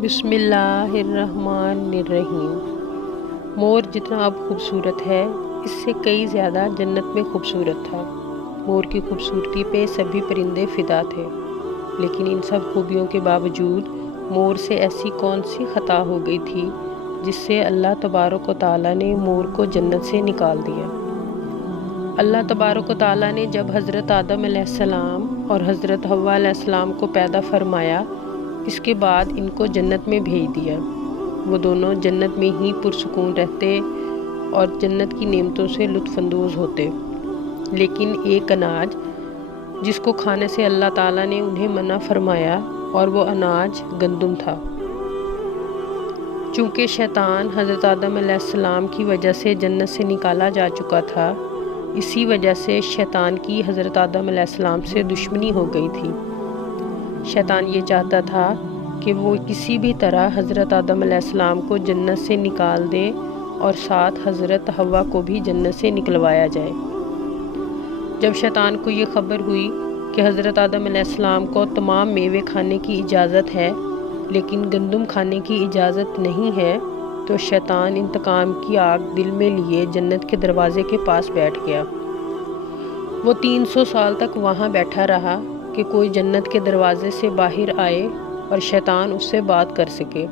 بسم اللہ الرحمن الرحیم۔ مور جتنا اب خوبصورت ہے اس سے کئی زیادہ جنت میں خوبصورت تھا۔ مور کی خوبصورتی پہ سبھی پرندے فدا تھے، لیکن ان سب خوبیوں کے باوجود مور سے ایسی کون سی خطا ہو گئی تھی جس سے اللہ تبارک و تعالیٰ نے مور کو جنت سے نکال دیا۔ اللہ تبارک و تعالیٰ نے جب حضرت آدم علیہ السلام اور حضرت حوا علیہ السلام کو پیدا فرمایا، اس کے بعد ان کو جنت میں بھیج دیا۔ وہ دونوں جنت میں ہی پرسکون رہتے اور جنت کی نعمتوں سے لطف اندوز ہوتے، لیکن ایک اناج جس کو کھانے سے اللہ تعالیٰ نے انہیں منع فرمایا، اور وہ اناج گندم تھا۔ چونکہ شیطان حضرت آدم علیہ السلام کی وجہ سے جنت سے نکالا جا چکا تھا، اسی وجہ سے شیطان کی حضرت آدم علیہ السلام سے دشمنی ہو گئی تھی۔ شیطان یہ چاہتا تھا کہ وہ کسی بھی طرح حضرت آدم علیہ السلام کو جنت سے نکال دے اور ساتھ حضرت حوا کو بھی جنت سے نکلوایا جائے۔ جب شیطان کو یہ خبر ہوئی کہ حضرت آدم علیہ السلام کو تمام میوے کھانے کی اجازت ہے لیکن گندم کھانے کی اجازت نہیں ہے، تو شیطان انتقام کی آگ دل میں لیے جنت کے دروازے کے پاس بیٹھ گیا۔ وہ 300 سال تک وہاں بیٹھا رہا کہ کوئی جنت کے دروازے سے باہر آئے اور شیطان اس سے بات کر سکے۔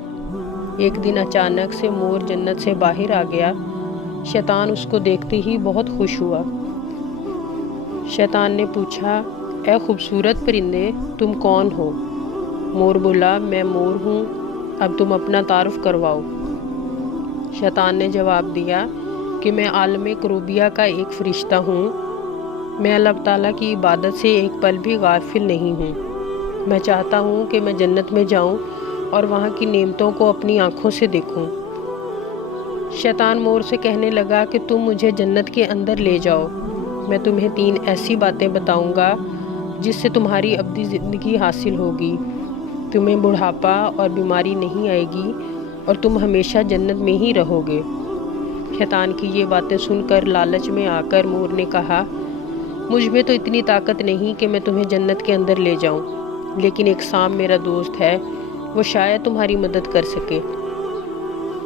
ایک دن اچانک سے مور جنت سے باہر آ گیا۔ شیطان اس کو دیکھتے ہی بہت خوش ہوا۔ شیطان نے پوچھا، اے خوبصورت پرندے، تم کون ہو؟ مور بولا، میں مور ہوں، اب تم اپنا تعارف کرواؤ۔ شیطان نے جواب دیا کہ میں عالم کروبیہ کا ایک فرشتہ ہوں، میں اللہ تعالیٰ کی عبادت سے ایک پل بھی غافل نہیں ہوں۔ میں چاہتا ہوں کہ میں جنت میں جاؤں اور وہاں کی نعمتوں کو اپنی آنکھوں سے دیکھوں۔ شیطان مور سے کہنے لگا کہ تم مجھے جنت کے اندر لے جاؤ، میں تمہیں 3 ایسی باتیں بتاؤں گا جس سے تمہاری ابدی زندگی حاصل ہوگی، تمہیں بڑھاپا اور بیماری نہیں آئے گی اور تم ہمیشہ جنت میں ہی رہو گے۔ شیطان کی یہ باتیں سن کر لالچ میں آ کر مور نے کہا، مجھ میں تو اتنی طاقت نہیں کہ میں تمہیں جنت کے اندر لے جاؤں، لیکن ایک سانپ میرا دوست ہے، وہ شاید تمہاری مدد کر سکے۔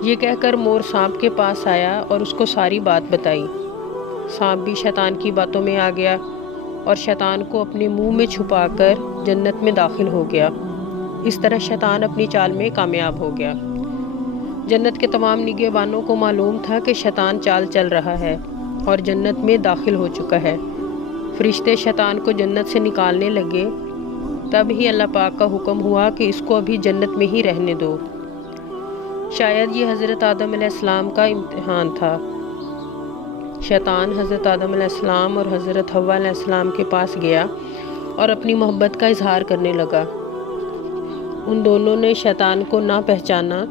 یہ کہہ کر مور سانپ کے پاس آیا اور اس کو ساری بات بتائی۔ سانپ بھی شیطان کی باتوں میں آ گیا اور شیطان کو اپنے منہ میں چھپا کر جنت میں داخل ہو گیا۔ اس طرح شیطان اپنی چال میں کامیاب ہو گیا۔ جنت کے تمام نگہبانوں کو معلوم تھا کہ شیطان چال چل رہا ہے اور جنت میں داخل ہو چکا ہے۔ فرشتے شیطان کو جنت سے نکالنے لگے، تب ہی اللہ پاک کا حکم ہوا کہ اس کو ابھی جنت میں ہی رہنے دو۔ شاید یہ حضرت آدم علیہ السلام کا امتحان تھا۔ شیطان حضرت آدم علیہ السلام اور حضرت حوا علیہ السلام کے پاس گیا اور اپنی محبت کا اظہار کرنے لگا۔ ان دونوں نے شیطان کو نہ پہچانا۔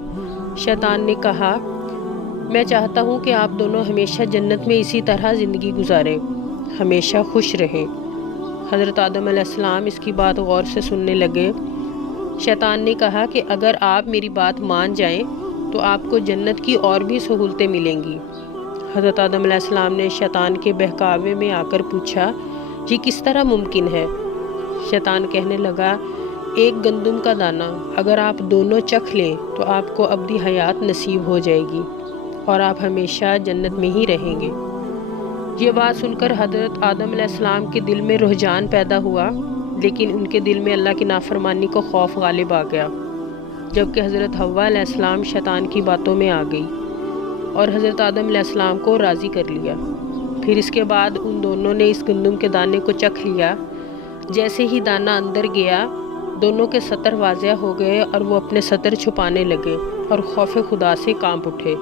شیطان نے کہا، میں چاہتا ہوں کہ آپ دونوں ہمیشہ جنت میں اسی طرح زندگی گزاریں، ہمیشہ خوش رہیں۔ حضرت آدم علیہ السلام اس کی بات غور سے سننے لگے۔ شیطان نے کہا کہ اگر آپ میری بات مان جائیں تو آپ کو جنت کی اور بھی سہولتیں ملیں گی۔ حضرت آدم علیہ السلام نے شیطان کے بہکاوے میں آ کر پوچھا، یہ کس طرح ممکن ہے؟ شیطان کہنے لگا، ایک گندم کا دانہ اگر آپ دونوں چکھ لیں تو آپ کو ابدی حیات نصیب ہو جائے گی اور آپ ہمیشہ جنت میں ہی رہیں گے۔ یہ بات سن کر حضرت آدم علیہ السلام کے دل میں رجحان پیدا ہوا، لیکن ان کے دل میں اللہ کی نافرمانی کو خوف غالب آ گیا، جبکہ حضرت حوا علیہ السلام شیطان کی باتوں میں آ گئی اور حضرت آدم علیہ السلام کو راضی کر لیا۔ پھر اس کے بعد ان دونوں نے اس گندم کے دانے کو چکھ لیا۔ جیسے ہی دانہ اندر گیا، دونوں کے سطر واضح ہو گئے اور وہ اپنے سطر چھپانے لگے اور خوف خدا سے کانپ اٹھے۔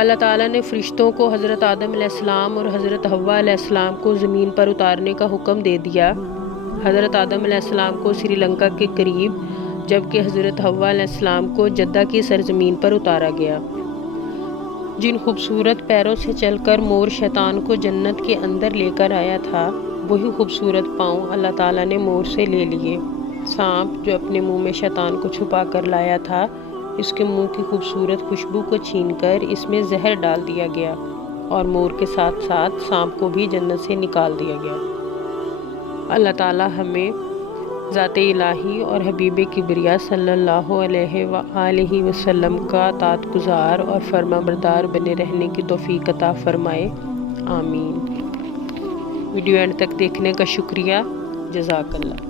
اللہ تعالیٰ نے فرشتوں کو حضرت آدم علیہ السلام اور حضرت حوا علیہ السلام کو زمین پر اتارنے کا حکم دے دیا۔ حضرت آدم علیہ السلام کو سری لنکا کے قریب، جبکہ حضرت حوا علیہ السلام کو جدہ کی سرزمین پر اتارا گیا۔ جن خوبصورت پیروں سے چل کر مور شیطان کو جنت کے اندر لے کر آیا تھا، وہی خوبصورت پاؤں اللہ تعالیٰ نے مور سے لے لیے۔ سانپ جو اپنے منہ میں شیطان کو چھپا کر لایا تھا، اس کے منہ کی خوبصورت خوشبو کو چھین کر اس میں زہر ڈال دیا گیا اور مور کے ساتھ ساتھ سانپ کو بھی جنت سے نکال دیا گیا۔ اللہ تعالیٰ ہمیں ذات الہی اور حبیب کبریا صلی اللہ علیہ وآلہ وسلم کا اطاعت گزار اور فرما بردار بنے رہنے کی توفیق عطا فرمائے، آمین۔ ویڈیو اینڈ تک دیکھنے کا شکریہ، جزاک اللہ۔